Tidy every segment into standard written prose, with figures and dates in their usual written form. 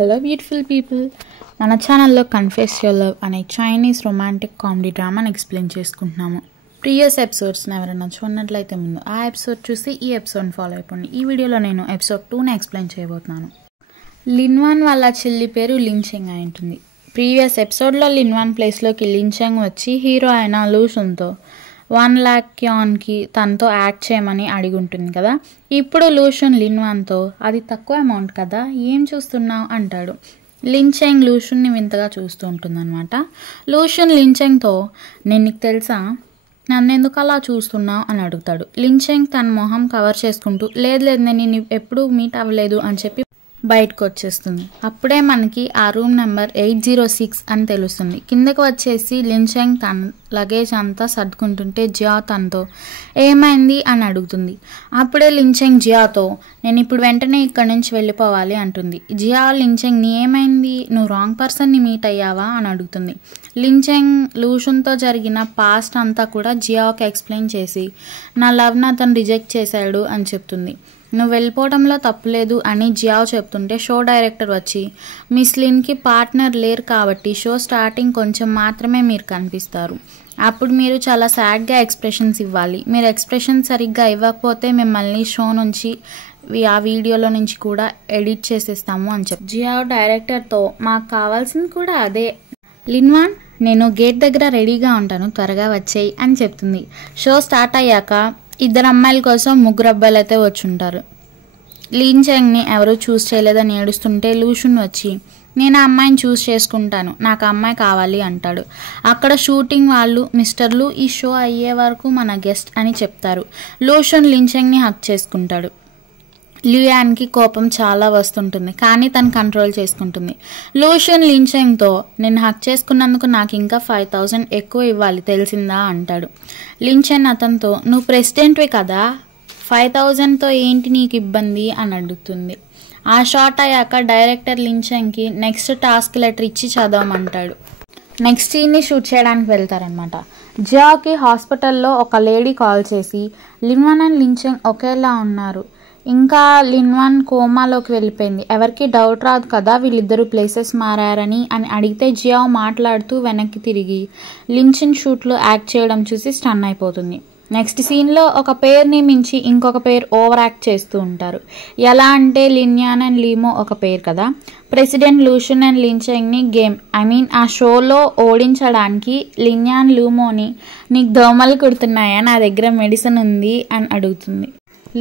Hello beautiful people, మన ఛానల్లో confess your love అనే చైనీస్ రొమాంటిక్ కామెడీ డ్రామాని ఎక్స్ప్లెయిన్ చేసుకుంటున్నాము. ప్రీవియస్ ఎపిసోడ్స్ని ఎవరైనా చూడనట్లయితే ముందు ఆ ఎపిసోడ్ చూసి ఈ ఎపిసోడ్ని ఫాలో అయిపోండి. ఈ వీడియోలో నేను ఎపిసోడ్ 2ని ఎక్స్ప్లెయిన్ చేయబోతున్నాను. లిన్వాన్ వాళ్ళ చెల్లి పేరు లిన్చెంగ్ అయి ఉంటుంది. ప్రీవియస్ ఎపిసోడ్లో లిన్వాన్ ప్లేస్లోకి లిన్చెంగ్ వచ్చి హీరో అయిన లూషన్తో 1 lakh క్యాన్కి తనతో యాక్ట్ చేయమని అడిగి ఉంటుంది కదా. ఇప్పుడు లూషన్ లిన్వాన్తో అది తక్కువ అమౌంట్ కదా, ఏం చూస్తున్నావు అంటాడు. లిన్చెంగ్ లూషన్ని వింతగా చూస్తూ ఉంటుందన్నమాట. లూషన్ లిన్చెంగ్తో నేను నీకు తెలుసా, నన్ను ఎందుకు అలా చూస్తున్నావు అని అడుగుతాడు. లిన్చెంగ్ తన మొహం కవర్ చేసుకుంటూ లేదు నేను ఎప్పుడూ మీట్ అవ్వలేదు అని చెప్పి బయటకు వచ్చేస్తుంది. అప్పుడే మనకి ఆ రూమ్ నెంబర్ 806 అని తెలుస్తుంది. కిందకు వచ్చేసి లిన్చెంగ్ తన లగేజ్ అంతా సర్దుకుంటుంటే జియా తనతో ఏమైంది అని అడుగుతుంది. అప్పుడే లిన్చెంగ్ జియాతో నేను ఇప్పుడు వెంటనే ఇక్కడి నుంచి వెళ్ళిపోవాలి అంటుంది. జియా లిన్చెంగ్ నీ ఏమైంది, నువ్వు రాంగ్ పర్సన్ని మీట్ అయ్యావా అని అడుగుతుంది. లిన్చెంగ్ లూషన్తో జరిగిన పాస్ట్ అంతా కూడా జియాకి ఎక్స్ప్లెయిన్ చేసి నా లవ్ని అతను రిజెక్ట్ చేశాడు అని చెప్తుంది. నువ్వు వెళ్ళిపోవడంలో తప్పులేదు అని జియావ్ చెప్తుంటే షో డైరెక్టర్ వచ్చి మిస్ లిన్కి పార్ట్నర్ లేరు కాబట్టి షో స్టార్టింగ్ కొంచెం మాత్రమే మీరు కనిపిస్తారు, అప్పుడు మీరు చాలా సాడ్గా ఎక్స్ప్రెషన్స్ ఇవ్వాలి, మీరు ఎక్స్ప్రెషన్ సరిగ్గా ఇవ్వకపోతే మిమ్మల్ని షో నుంచి ఆ వీడియోలో నుంచి కూడా ఎడిట్ చేసేస్తాము అని చెప్పి జియావ్ డైరెక్టర్తో మాకు కావాల్సింది కూడా అదే. లిన్వాన్ నేను గేట్ దగ్గర రెడీగా ఉంటాను, త్వరగా వచ్చేయి అని చెప్తుంది. షో స్టార్ట్ అయ్యాక 2 అమ్మాయిల కోసం 3 అబ్బాయిలు అయితే వచ్చి ఉంటారు. లిన్చెంగ్ని ఎవరూ చూస్ చేయలేదని ఏడుస్తుంటే లూషన్ వచ్చి నేను ఆ అమ్మాయిని చూస్ చేసుకుంటాను, నాకు ఆ అమ్మాయి కావాలి అంటాడు. అక్కడ షూటింగ్ వాళ్ళు మిస్టర్లు ఈ షో అయ్యే వరకు మన గెస్ట్ అని చెప్తారు. లూషన్ లిన్చెంగ్ని హక్ చేసుకుంటాడు. లియాన్కి కోపం చాలా వస్తుంటుంది కానీ తను కంట్రోల్ చేసుకుంటుంది. లూషన్ లిన్చెంగ్తో నేను హక్ చేసుకున్నందుకు నాకు ఇంకా 5000 ఎక్కువ ఇవ్వాలి తెలిసిందా అంటాడు. లిన్చెంగ్ అతనితో నువ్వు ప్రెసిడెంట్వి కదా, 5000తో ఏంటి నీకు ఇబ్బంది అని అడుగుతుంది. ఆ షాట్ అయ్యాక డైరెక్టర్ లిన్చెంగ్కి నెక్స్ట్ టాస్క్ లెటర్ ఇచ్చి చదవమంటాడు. నెక్స్ట్ సీన్ని షూట్ చేయడానికి వెళ్తారనమాట. జియాకి హాస్పిటల్లో ఒక లేడీ కాల్ చేసి లిన్వాన్ అండ్ లిన్చెంగ్ ఒకేలా ఉన్నారు, ఇంకా లిన్వాన్ కోమాలోకి వెళ్ళిపోయింది, ఎవరికి డౌట్ రాదు కదా వీళ్ళిద్దరూ ప్లేసెస్ మారారని అని అడిగితే జియావ్ మాట్లాడుతూ వెనక్కి తిరిగి లిన్చెంగ్ షూట్లో యాక్ట్ చేయడం చూసి స్టన్ అయిపోతుంది. నెక్స్ట్ సీన్లో ఒక పేరుని మించి ఇంకొక పేరు ఓవర్ యాక్ట్ చేస్తూ ఉంటారు. ఎలా అంటే లిన్యాన్ అండ్ లీమో ఒక పేరు కదా. ప్రెసిడెంట్ లూషన్ అండ్ లిన్చెంగ్ని గేమ్ ఆ షోలో ఓడించడానికి లిన్యాన్ లూమోని నీకు దోమలు కుడుతున్నాయా, నా దగ్గర మెడిసిన్ ఉంది అని అడుగుతుంది.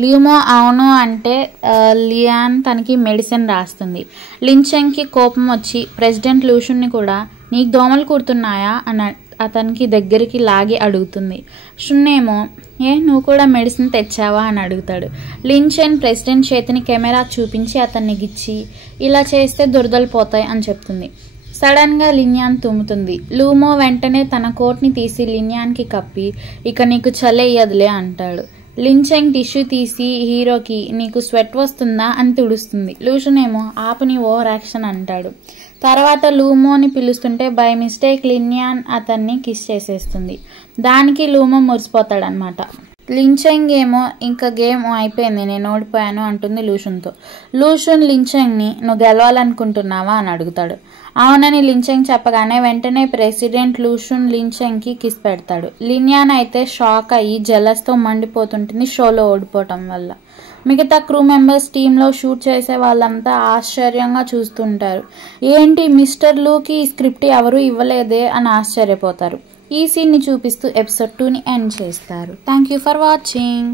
లీమో అవును అంటే లియాన్ తనకి మెడిసిన్ రాస్తుంది. లిన్చెంగ్కి కోపం వచ్చి ప్రెసిడెంట్ లూషన్ని కూడా నీకు దోమలు కుడుతున్నాయా అని అతనికి దగ్గరికి లాగి అడుగుతుంది. షున్నేమో నువ్వు కూడా మెడిసిన్ తెచ్చావా అని అడుగుతాడు. లిన్చెంగ్ ప్రెసిడెంట్ చేతిని కెమెరా చూపించి అతన్ని గిచ్చి ఇలా చేస్తే దురదలు పోతాయి అని చెప్తుంది. సడన్గా లిన్యాన్ తుమ్ముతుంది. లూమో వెంటనే తన కోట్ని తీసి లిన్యాన్కి కప్పి ఇక నీకు చలేయదులే అంటాడు. లిన్చెంగ్ టిష్యూ తీసి హీరోకి నీకు స్వెట్ వస్తుందా అని తుడుస్తుంది. లూషన్ ఏమో ఆపుని ఓవర్ యాక్షన్ అంటాడు. తర్వాత లూమోని పిలుస్తుంటే బై మిస్టేక్ లిన్యాన్ అతన్ని కిస్ చేసేస్తుంది. దానికి లూమో మురిసిపోతాడనమాట. లిన్చెంగ్ ఏమో ఇంకా గేమ్ అయిపోయింది, నేను ఓడిపోయాను అంటుంది లూషన్తో. లూషన్ లిన్చెంగ్ని నువ్వు గెలవాలనుకుంటున్నావా అని అడుగుతాడు. అవునని లిన్చెంగ్ చెప్పగానే వెంటనే ప్రెసిడెంట్ లూషన్ లిన్చెంగ్కి కిస్ పెడతాడు. లిన్యాన్ అయితే షాక్ అయ్యి జెలస్తో మండిపోతుంటుంది షోలో ఓడిపోవటం వల్ల. మిగతా క్రూ మెంబర్స్ టీంలో షూట్ చేసే వాళ్ళంతా ఆశ్చర్యంగా చూస్తుంటారు. ఏంటి మిస్టర్ లూకి ఈ స్క్రిప్ట్ ఎవరూ ఇవ్వలేదే అని ఆశ్చర్యపోతారు. ఈ సీన్ని చూపిస్తూ ఎపిసోడ్ 2ని ఎండ్ చేస్తారు. Thank you for watching.